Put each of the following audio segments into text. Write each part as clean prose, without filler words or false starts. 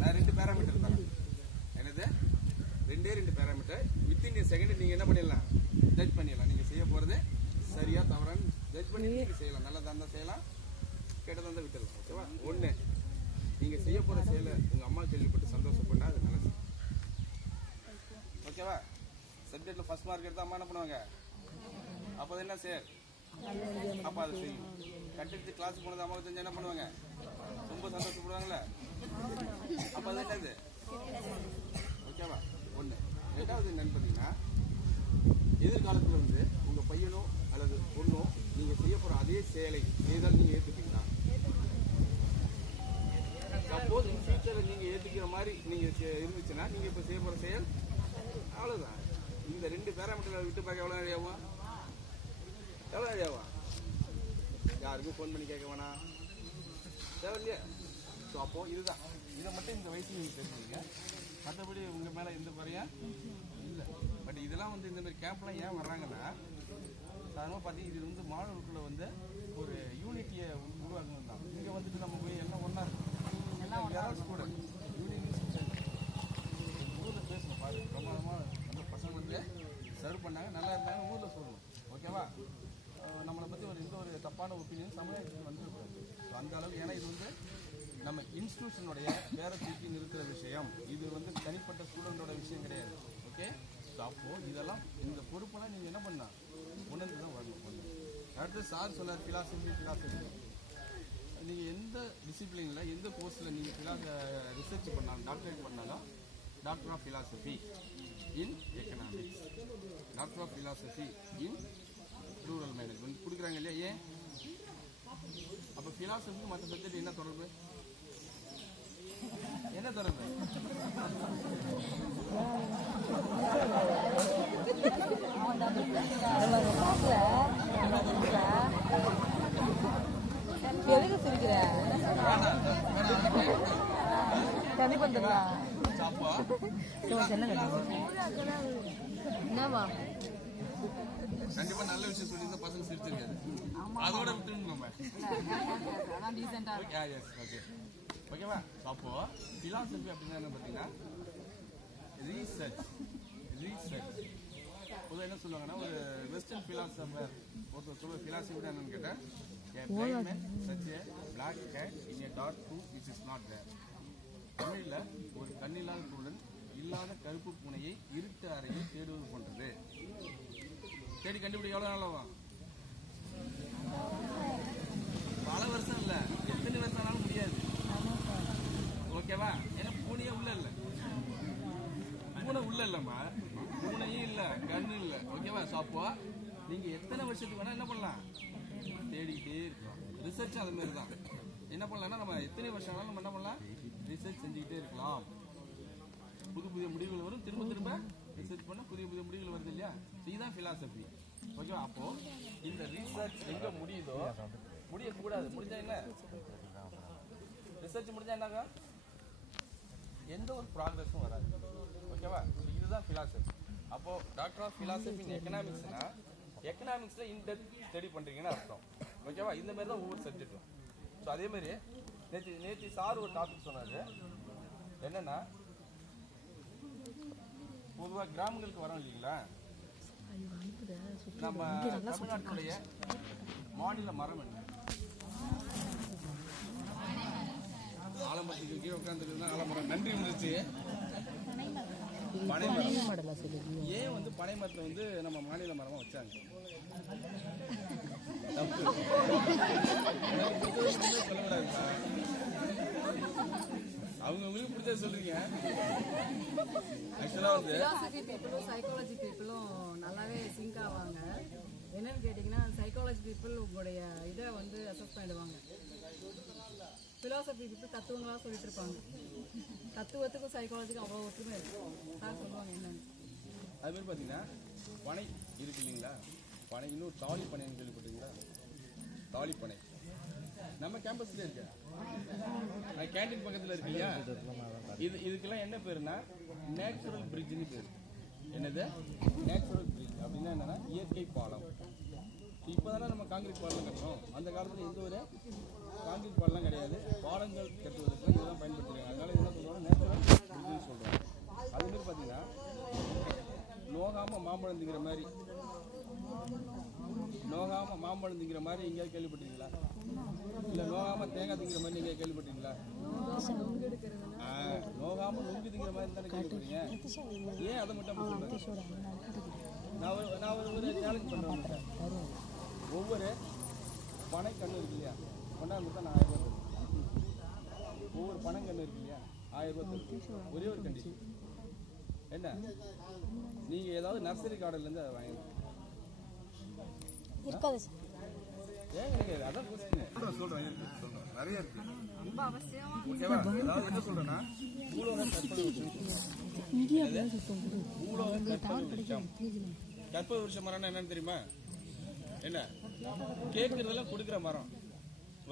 நான் 2 பேராமீட்டர் தரேன். என்னது 2 பேராமீட்டர் வித்தின் a செகண்ட் நீங்கள் என்ன பண்ணிடலாம், ஜட்ஜ் பண்ணிடலாம். நீங்கள் செய்ய போகிறது சரியா தவறான்னு ஜட்ஜ் பண்ணி நீங்கள் செய்யலாம். நல்லதாக இருந்தால் செய்யலாம், கெட்டதாக இருந்தால் விட்டுடலாம். ஓகேவா? ஒன்று, நீங்கள் செய்ய போகிற செயலை உங்கள் அம்மா கேள்விப்பட்டு சந்தோஷப்பட்டா அது நல்லது. ஓகேவா? சப்ஜெக்டில் ஃபர்ஸ்ட் மார்க் எடுத்தால் அம்மா என்ன பண்ணுவாங்க, அப்போ அது என்ன செயல், அப்போ அதை செய்யும். கட்டெடுத்து கிளாஸுக்கு போனது அம்மாவுக்கு தெரிஞ்சு என்ன பண்ணுவாங்க, ரொம்ப சந்தோஷப்படுவாங்களே, அப்போ அது என்னது, ஓகேவா? ஒன்று. ரெண்டாவது என்னன்னு பார்த்தீங்கன்னா, எதிர்காலத்தில் வந்து உங்கள் பையனோ அல்லது பொண்ணோ நீங்கள் செய்ய போகிற அதே செயலை செய்தால் நீங்கள் ஏற்றுப்பீங்களா? சப்போஸ் இன் ஃபியூச்சரில் நீங்கள் ஏற்றுக்கிற மாதிரி நீங்கள் இருந்துச்சுன்னா நீங்கள் இப்போ செய்ய போகிற செயல் அவ்வளோதான். இந்த 2 பேராமீட்டர் விட்டு பார்க்க எவ்வளோ நாள் ஆகும், எவ்வளோ நாள் ஆகும்? யாருக்கும் ஃபோன் பண்ணி கேட்க வேணாம், தேவையில்லையா? ஸோ அப்போது இதுதான், இதை மட்டும் இந்த வயசுக்கு நீங்கள் பேசுவீங்க, மற்றபடி உங்கள் மேலே எந்த குறையும் இல்லை. பட் இதெல்லாம் வந்து இந்தமாதிரி கேம்ப்லாம் ஏன் வர்றாங்கன்னா, சாதாரணமாக பார்த்தீங்கன்னா இது வந்து மாணவர்களுக்குள்ள வந்து ஒரு யூனிட்டியை உருவாக்கணும் தான். இங்கே வந்துட்டு நம்ம போய் எல்லாம் ஒன்றா இருக்கும், எல்லாம் யாராவது கூட யூனியன் ஊரில் பேசணும். பாரு பிரமாதமாக அந்த பசங்க வந்து சர்வ் பண்ணாங்க, நல்லா இருந்தாங்க, ஊரில் சொல்லணும். ஓகேவா? நம்மளை பற்றி எந்த ஒரு தப்பான ஒப்பீனியன் சமுதாயத்துக்கு வந்துருக்கூடாது. ஸோ அந்த அளவுக்கு, ஏன்னா இது வந்து நம்ம இன்ஸ்டியூஷனுடைய வேறு தூக்கி நிறுத்துகிற விஷயம், இது வந்து தனிப்பட்ட ஸ்டூடெண்டோட விஷயம் கிடையாது. ஓகே? ஸோ அப்போது இதெல்லாம் இந்த பொறுப்பெல்லாம் நீங்கள் என்ன பண்ணால் உணர்ந்து தான் வரணும். அடுத்து சார் சொன்னார் ஃபிலாசபி. நீங்கள் எந்த டிசிப்ளினில் எந்த கோர்ஸில் நீங்கள் ரிசர்ச் பண்ணாலும், டாக்டரேட் பண்ணாலும், doctor of philosophy in economics, doctor of philosophy in rural management கொடுக்குறாங்க இல்லையா? ஏன்? அப்போ ஃபிலாசபி மற்ற சப்ஜெக்ட் என்ன தொடர்பு, என்ன தொடர்பு? எதுக்கு சிரிக்கிற? என்னவா கண்டிப்பா நல்ல விஷயம் சொல்லி இந்த பசங்க சிரிச்சிருக்காரு, அதோட விட்டுருங்க நம்ம. ஓகேவா? அப்போ பிலாசபி அப்படின்னா என்ன பார்த்தீங்கன்னா, ரீசர்ச். பொதுவாக என்ன சொல்லுவாங்கன்னா, ஒரு வெஸ்டர்ன் பிலாசபர் ஒருத்தர் சொல்லுவார், பிலாசபி என்னன்னு கேட்டால், black cat in a dark room which is not there. தமிழில் ஒரு கண்ணில்லாத குருடன் இல்லாத கருப்பு பூனையை இருட்டு அறையில் தேடுவது போன்றது. தேடி கண்டுபிடிக்க எவ்வளோ நாளாவா? பல வருஷம் இல்லை, எத்தனை வருஷம் ஆனாலும் முடியாது. ஓகேவா? ஏன்னா பூனையே உள்ள இல்லை, பூனை உள்ள இல்லைம்மா, பூனையும் இல்லை, கண்ணு இல்லை. ஓகேவா? ஸோ அப்போ நீங்கள் எத்தனை வருஷத்துக்கு வேணால் என்ன பண்ணலாம், தேடிக்கிட்டே இருக்கலாம். ரிசர்ச் அது மாதிரி தான். என்ன பண்ணலாம்னா, நம்ம எத்தனை வருஷம் ஆனாலும் நம்ம என்ன பண்ணலாம், ரிசர்ச் செஞ்சுக்கிட்டே இருக்கலாம். புது முடிவுகள் வரும், திரும்ப ரிசர்ச் பண்ண புதிய முடிவுகள் வருது இல்லையா? இதுதான் ஃபிலாசபி. ஓகேவா? அப்போ இந்த ரிசர்ச் எங்க முடியுதோ, முடியக்கூடாது. முடிஞ்சா என்ன, ரிசர்ச் முடிஞ்சா என்னங்க, எந்த ஒரு ப்ராக்ரஸும் வராது. ஓகேவா? இதுதான் ஃபிலாசபி. அப்போ டாக்டர் ஆஃப் ஃபிலாசபி இன் எக்கனாமிக்ஸ்னா, எக்கனாமிக்ஸில் இன்டெப்த் ஸ்டடி பண்ணுறீங்கன்னு அர்த்தம். ஓகேவா? இந்த மாதிரி தான் ஒவ்வொரு சப்ஜெக்டும். ஸோ அதே மாதிரி நேற்று சார் ஒரு டாபிக் சொன்னார். என்னன்னா, பொதுவாக கிராமங்களுக்கு வரோம் இல்லைங்களா, நம்ம தமிழ்நாட்டுடைய மாநில மரம் என்ன? ஆலமரத்துக்கு கீழே உட்காந்துருக்குன்னா ஆலமரம். நன்றி வந்துருச்சு. பனைமரம். ஏன் வந்து பனை மரத்தை வந்து நம்ம மாநில மரமாக வச்சாங்க? சொல்லக்கூடாது. அவங்களுக்கு பிடிச்சது சொல்றீங்க. ஆக்சுவலாக வந்து ஃபிலாசபி பீப்புளும் சைக்காலஜி பீப்புளும் நல்லாவே சிங்க் ஆவாங்க. என்னன்னு கேட்டிங்கன்னா, சைக்காலஜி பீப்புள் உங்களுடைய இதை வந்து அசஸ் பண்ணிடுவாங்க. ஃபிலாசபி பீப்புள் தத்துவங்களாக சொல்லிட்டு இருப்பாங்க. தத்துவத்துக்கும் சைக்காலஜிக்கும் அவ்வளோ ஒற்றுமை இருக்கும். சார் சொல்லுவாங்க என்னன்னு. அதுமாதிரி பார்த்தீங்கன்னா, பனை இருக்கு இல்லைங்களா, பனை. இன்னும் தாலி பனைன்னு கேள்விப்பட்டீங்களா? தாலி பனை நம்ம கேம்பஸ்ல இருக்கு, கேண்டீன் பக்கத்தில் இருக்கு இல்லையா? இதுக்கெல்லாம் என்ன பேருனா நேச்சுரல் பிரிட்ஜ்னு பேர். என்னது நேச்சுரல் பிரிட்ஜ் அப்படின்னா என்னன்னா இயற்கை பாலம். இப்போ தானே நம்ம காங்கிரீட் பாலம் கட்டுறோம். அந்த காலத்தில் எந்த ஒரு காங்கிரீட் பாலம்லாம் கிடையாது. பாலங்கள் கட்டுவதற்கு இதெல்லாம் பயன்படுத்துகிறாங்க. அதனால என்ன சொல்லுவாங்க, மாம்பழம் திங்கிற மாதிரி, நோகாம மாம்பழம் திங்கிற மாதிரி எங்கேயாவது கேள்விப்பட்டீங்களா? இல்லை நோகாம தேங்காய் திங்கிற மாதிரி நீங்கள் கேள்விப்பட்டீங்களா? நோகாம நொங்கு திங்கிற மாதிரி தானே கேள்விப்படுறீங்க. ஏன் அதை மட்டும் அப்படி சொல்றேன்? நான் ஒரு சேலஞ்ச் பண்ணுறேன் சார். ஒவ்வொரு பனை கண்ணு இருக்கு இல்லையா, கொண்டாந்து தான் நான் 1000 ரூபா தருவேன். ஒவ்வொரு பனங்கன்று இருக்கு இல்லையா, 1000 ரூபா தருவேன். ஒரே ஒரு கண்டிஷன் என்ன, நீங்கள் ஏதாவது நர்சரி கார்டன்லேருந்து அதை வாங்கிக்கணும். ஏங்க நீங்கள் அதான் சொல்கிறேன் நிறைய இருக்கு. ஓகேவா? அதாவது என்ன சொல்கிறேன்னா, கற்பக விருட்சம் மரம்னா என்னன்னு தெரியுமா? என்ன கேட்கறதெல்லாம் கொடுக்குற மரம்.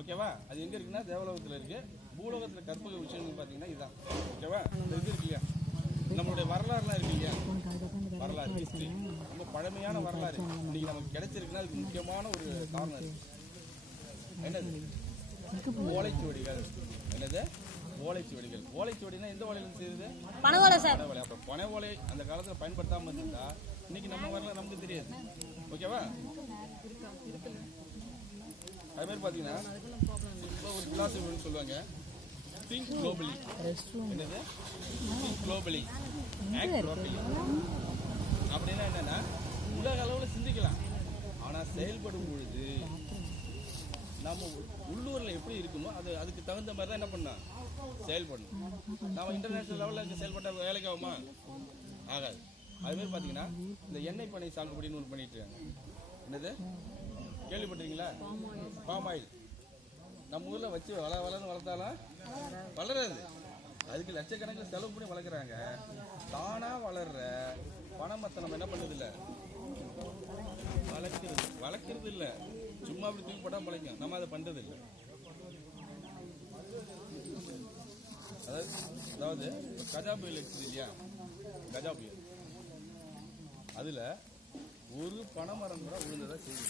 ஓகேவா? அது எங்கே இருக்குன்னா தேவலோகத்தில் இருக்கு. பூலோகத்தில் கற்பக விருட்சம்னு பார்த்தீங்கன்னா இதுதான். ஓகேவா? இது இருக்கு இல்லையா, நம்மளுடைய வரலாறுலாம் இருக்கு இல்லையா, வரலாறு ஹிஸ்ட்ரி ரொம்ப பழமையான வரலாறு இன்னைக்கு நமக்கு கிடைச்சிருக்குன்னா அதுக்கு முக்கியமான ஒரு காரணம் இருக்கு. என்னது? ஓலைச்சுவடிகள். என்னது? ஓலைச்சுவடிகள். ஓலைச்சுவடினா எந்த ஓலையில செய்யுது? பனை ஓலை சார். அப்போ பனை ஓலை அந்த காலத்தில் பயன்படுத்தாமல் இருந்தா இன்னைக்கு நம்ம வரலாறு நமக்கு தெரியாது. ஓகேவா? அது மாதிரி பார்த்தீங்கன்னா ஒரு பிலாசபி சொல்லுவாங்க, திங்க் குளோபலி. என்னது? Think globally, act locally. அப்படின்னா என்னன்னா உலக அளவில் சிந்திக்கலாம், ஆனால் செயல்படும் பொழுது நம்ம உள்ளூரில் எப்படி இருக்குமோ அதுக்கு தகுந்த மாதிரி தான் என்ன பண்ணலாம், செயல்படணும். நம்ம இன்டர்நேஷ்னல் லெவலில் செயல்பட்ட வேலைக்கு ஆகுமா? ஆகாது. அதுமாதிரி பார்த்தீங்கன்னா இந்த எண்ணெய் பனை சாகுபடின்னு ஒன்று பண்ணிட்டு இருக்காங்க. என்னது கேள்விப்பட்டிருக்கீங்களா? Palm oil. நம்ம ஊரில் வச்சு வளர்ந்து வளர்த்தாலும் வளராது. அதுக்கு லட்சக்கணக்கில் செலவு பண்ணி வளர்க்குறாங்க. தானாக வளர்ற பனைமரத்தை நம்ம என்ன பண்ணதில்லை, வளர்க்கறது இல்லை. சும்மா அப்படி தூக்கி போட்டால் பழைக்கும். நம்ம அதை பண்ணுறது இல்லை. அதாவது கஜா புயல் இருக்குது இல்லையா, கஜா புயல், அதில் ஒரு பனைமரம் கூட விழுந்ததாக செய்யுது.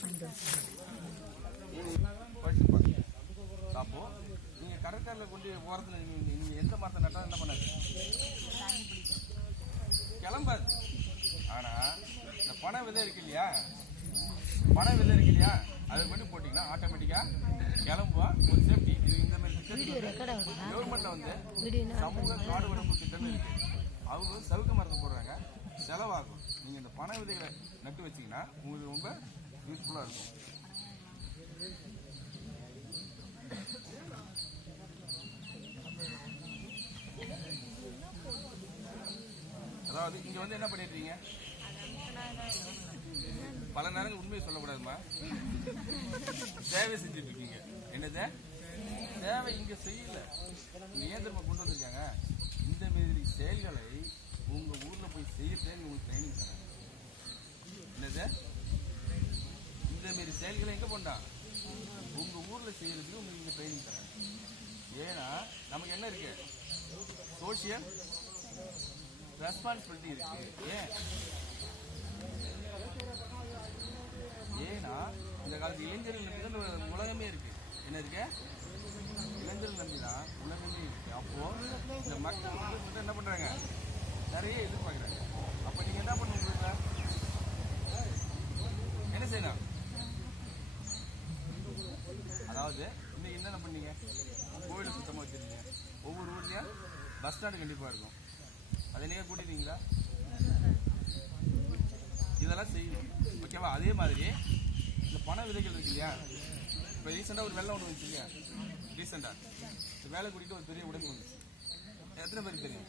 அப்போ நீங்கள் கடற்கரையில் கொண்டு போகிறதுல நீங்கள் எந்த மரத்தை நட்டாலும் என்ன பண்ணாது, கிளம்பாது. ஆனால் இந்த பனை விதை இருக்கு இல்லையா, பனை விதை இருக்கு இல்லையா, அதை மட்டும் போட்டிங்கன்னா ஆட்டோமேட்டிக்காக கிளம்புவோம். ஒரு சேஃப்டி. இது இந்த மாதிரி கவர்மெண்ட்டில் வந்து சமூக காடு வளர்ப்பு திட்டம்னு இருக்குது. அவங்க வந்து சவுக்கு மரத்தை போடுறாங்க, செலவாகும். நீங்கள் இந்த பனை விதைகளை நட்டு வச்சிங்கன்னா உங்களுக்கு ரொம்ப யூஸ்ஃபுல்லாக இருக்கும். அதாவது இங்கே வந்து என்ன பண்ணிடுறீங்க, பல நேரங்கள் உண்மையை சொல்லக்கூடாதுமா, சேவை செஞ்சுட்டு இருக்கீங்க. என்னது சேவை இங்கே செய்யல, ஏன் திரும்ப கொண்டு வந்திருக்காங்க. இந்த மாதிரி செயல்களை உங்கள் ஊரில் போய் செய்யறதுன்னு உங்களுக்கு ட்ரைனிங் தராங்க. என்னது இந்த மாரி செயல்களை எங்கே பண்ணான், உங்கள் ஊரில் செய்யறதுக்கு உங்களுக்கு இங்கே ட்ரைனிங் தராங்க. ஏன்னா நமக்கு என்ன இருக்கு, சோசியல் ரெஸ்பான்சிபிலிட்டி இருக்கு. ஏன்னா இந்த காலத்து இளைஞர்கள் நம்பி தான் உலகமே இருக்கு. என்ன இருக்கு, இளைஞர்கள் நம்பி தான் உலகமே இருக்கு. அப்போ இந்த மக்கள் வந்து என்ன பண்றாங்க, நிறைய எதிர்பார்க்குறாங்க. அப்போ நீங்க என்ன பண்ண முடியல, என்ன செய்யணும். அதாவது இன்னைக்கு என்னென்ன பண்ணீங்க, கோவிலை சுத்தமாக வச்சிருக்கீங்க. ஒவ்வொரு ஊர்லயும் பஸ் ஸ்டாண்டு கண்டிப்பாக இருக்கும். அதை நீங்கள் கூட்டிட்டீங்களா? இதெல்லாம் செய்யணும். ஓகேவா? அதே மாதிரி இந்த பண விதைகள் இருக்கு இல்லையா, இப்போ ரீசெண்டாக ஒரு வெள்ளம் ஒன்று வந்துச்சு இல்லையா, ரீசெண்டாக வேலை கூட்டிகிட்டு ஒரு பெரிய உடைப்பு வந்துச்சு. எத்தனை பேருக்கு தெரியும்?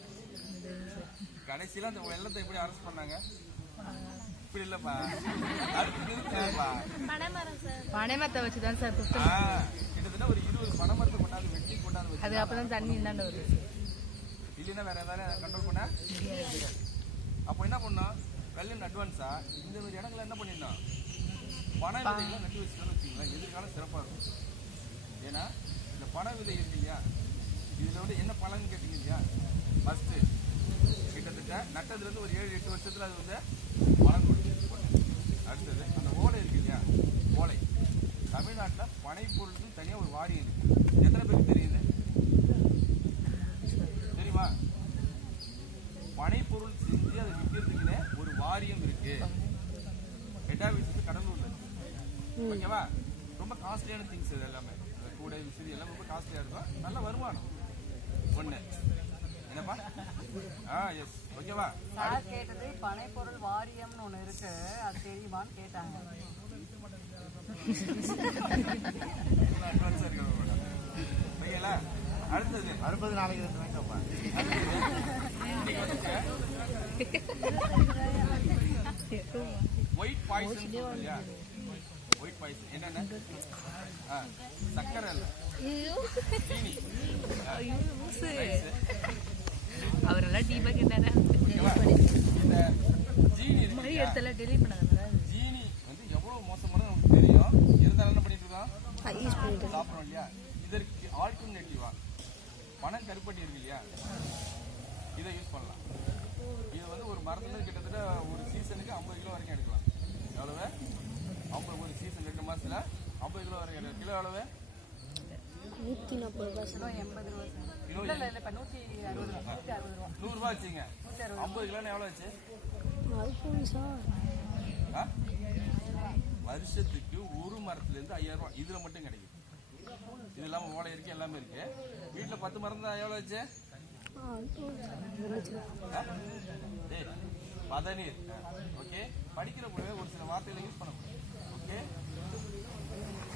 கடைசியில் அந்த வெள்ளத்தை எப்படி அரெஸ்ட் பண்ணாங்க? இப்படி இல்லைப்பா, பனைமரத்தை வச்சுதான் சார் கிட்டத்தட்ட ஒரு 20 பனைமரத்தை கொண்டாந்து வெட்டி கொண்டாந்து அது அப்பதான் தண்ணி இந்தாண்ட வருது. இல்லைன்னா வேற ஏதாவது கண்ட்ரோல் பண்ண. அப்போ என்ன பண்ணோம், வெள்ளம் அட்வான்ஸா இந்த மாதிரி இடங்கள்ல என்ன பண்ணிடணும், பனை விதைகளை நட்டு வச்சுட்டோம்னு வச்சுங்களேன், எதிர்காலம் சிறப்பாக இருக்கும். ஏன்னா இந்த பனை விதை இருக்கு இல்லையா, இதில் வந்து என்ன பலன்னு கேட்டீங்க இல்லையா, ஃபஸ்ட்டு கிட்டத்தட்ட நட்டதுலேருந்து ஒரு 7-8 வருஷத்தில் அது வந்து பலன் கொடுத்து. அடுத்தது அந்த ஓலை இருக்கு இல்லையா, ஓலை தமிழ்நாட்டில் பனை பொருளுக்கு தனியாக ஒரு வாரியம் இருக்கு. எத்தனை பேருக்கு தெரியுது, தெரியுமா? பனை பொருள் செஞ்சு அதை விற்கிறதுக்குன்னு ஒரு வாரியம் இருக்கு. ஹெட் ஆஃபீஸ் வந்து கடலூர்ல இருக்கு. ஓகேவா? ரொம்ப காஸ்ட்லியான திங்ஸ் இது எல்லாமே, கூடை விசிறி எல்லாம் ரொம்ப காஸ்ட்லியா இருக்கும். நல்ல வருமானம் ஒண்ணு. என்னப்பா? எஸ். ஓகேவா? சார் கேட்டது பனைப்பொருள் வாரியம்னு ஒண்ணு இருக்கு, அது தெரியுமான்னு கேட்டாங்க. அட்வான்ஸா இருக்கு மேடம். ஓகேங்களா? அடுத்தது 60 நாளைக்கு வாங்கிக்கப்பா. ஒயிட் பாய்சன் இல்லையா? ஒயிட் பாய்சன் என்னென்ன? சக்கரை இல்ல, சீனி, அவரெல்லாம் டீமா கேட்டாரா? ஓகேவா? இந்த ஜீனி இருக்கு மணி இல்லையா? எடுத்தெல்லாம் டெலிட் பண்ணாத. ஜீனி வந்து எவ்வளவு மோசமானது நமக்கு தெரியும். இருந்தாலும் என்ன பண்ணிட்டு இருக்கோம்? சாப்பிடுறோம் இல்லையா? இதற்கு ஆல்டர்னேட்டிவா பணம் கருப்பட்டி இருக்கு இல்லையா? இதை யூஸ் பண்ணலாம். இது வந்து ஒரு மரத்துல கிட்டத்தட்ட ஒரு சீசனுக்கு 50 கிலோ வரைக்கும் எடுக்கலாம். எவ்வளவு? 50. ஒரு சீசன் 2 மாசத்துல 50 கிலோ வரைக்கும் எடுக்கலாம். கிலோ எவ்வளவு? 140 ரூபாய். கிலோ 80 ரூபாய். கிலோ இல்ல இல்ல இப்ப 160 ரூபாய். 160 ரூபாய். 100 ரூபாய் வச்சுங்க. 50 கிலோன்னு எவ்வளவு வச்சு? வருஷத்துக்கு ஒரு மரத்துல இருந்து 5000 ரூபாய் இதுல மட்டும் கிடைக்கும். இது இல்லாம ஓலை இருக்கு, எல்லாமே இருக்கு. வீட்டுல 10 மரம் தான் எவ்வளவு வச்சு? பதநீர். ஓகே, படிக்கிற போது ஒரு சில வார்த்தைகளை யூஸ் பண்ண முடியும். ஓகே,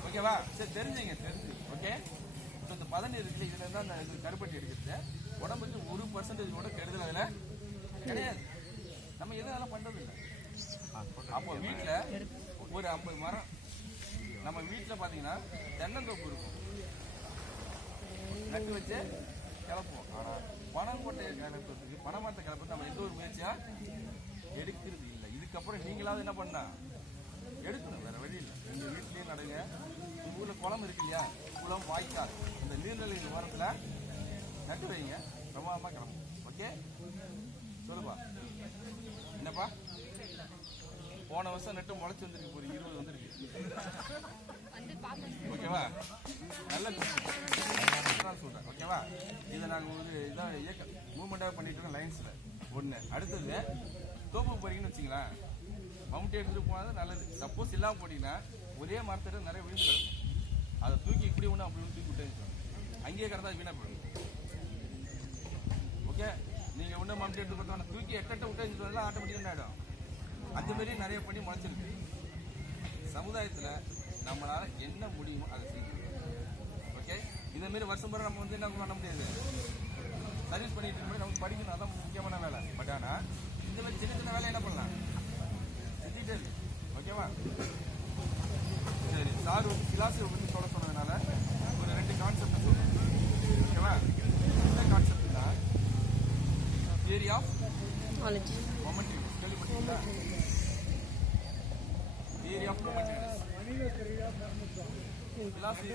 ஓகேவா? சரி, தெரிஞ்சுங்க. ஓகே, இந்த பதநீர் இருக்குல்ல, இதுல இருந்தா அந்த கருப்பட்டி எடுக்கிறது உடம்புக்கு 1% கூட கெடுதல் அதுல கிடையாது. நம்ம எதுவும் அதெல்லாம் பண்றது இல்லை. அப்போ வீட்டுல ஒரு 50 மரம், நம்ம வீட்டுல பாத்தீங்கன்னா தென்னந்தோப்பு இருக்கும், நட்டு வச்சு கிளப்போம். ஆனா பனங்கொட்டையை கிளப்புறதுக்கு, பனைமரத்தை கிளப்புறது நம்ம எந்த ஒரு முயற்சியா எடுக்கிறது இல்லை. இதுக்கப்புறம் நீங்களாவது என்ன பண்ணா எடுக்கணும், வேற வழி இல்லை. எங்க வீட்லயும் நடுங்க. உங்க ஊர்ல குளம் இருக்கு இல்லையா? குளம், வாய்க்கால், இந்த நீர்நிலை ஓரத்துல நட்டு வைங்க, பிரமாதமா கிளம்பும். ஓகே, சொல்லுப்பா. என்னப்பா? போன வருஷம் நட்டு முளைச்சு வந்திருக்கு, ஒரு 20 வந்திருக்கு. ஓகேவா? நல்ல சொல்றேன். ஓகேவா? இதை நாங்கள் ஒரு இதாக மூவ்மெண்டாக பண்ணிட்டு இருக்கோம் லைன்ஸ்ல. ஒன்று. அடுத்தது தோப்பு போறீங்கன்னு வச்சுங்களேன், மம்முட்டி எடுத்துட்டு போனது நல்லது. சப்போஸ் இல்லாமல் போட்டீங்கன்னா ஒரே மரத்திட்ட நிறைய விழுந்து கிடக்கும். அதை தூக்கி இப்படி ஒன்று அப்படி ஒன்று தூக்கி விட்டு அங்கேயே கிடந்தா வீணா போயிடும். ஓகே, நீங்க ஒன்றும் மம்முட்டி எடுத்து கொடுத்தா தூக்கி எட்ட விட்டு வச்சுட்டு ஆட்டோமேட்டிக்காக ஆகிடும். அந்த மாதிரி நிறைய பண்ணி முளைச்சிருக்கு. சமுதாயத்தில் நம்மளால என்ன முடியுமோ அதை செய்யணும். ஓகே, இதே மாதிரி வருஷம் பூரா நம்ம வந்து என்ன பண்ண முடியாது, சர்வீஸ் பண்ணிட்டு இருக்க நமக்கு படிக்கணும், அதான் முக்கியமான வேலை. பட் ஆனால் இந்த மாதிரி சின்ன சின்ன வேலை என்ன பண்ணலாம், செஞ்சுட்டே இருக்கு. ஓகேவா? சரி, சார் வந்து பிலாசபி பற்றி சொல்ல சொன்னதுனால ஒரு 2 கான்செப்ட் சொல்றேன். ஓகேவா? இந்த கான்செப்ட் தான் தியரி ஆஃப் மொமெண்டிவ்னஸ். கேள்விப்பட்டீங்களா? Theory of மொமெண்டிவ்னஸ். பிலாசபி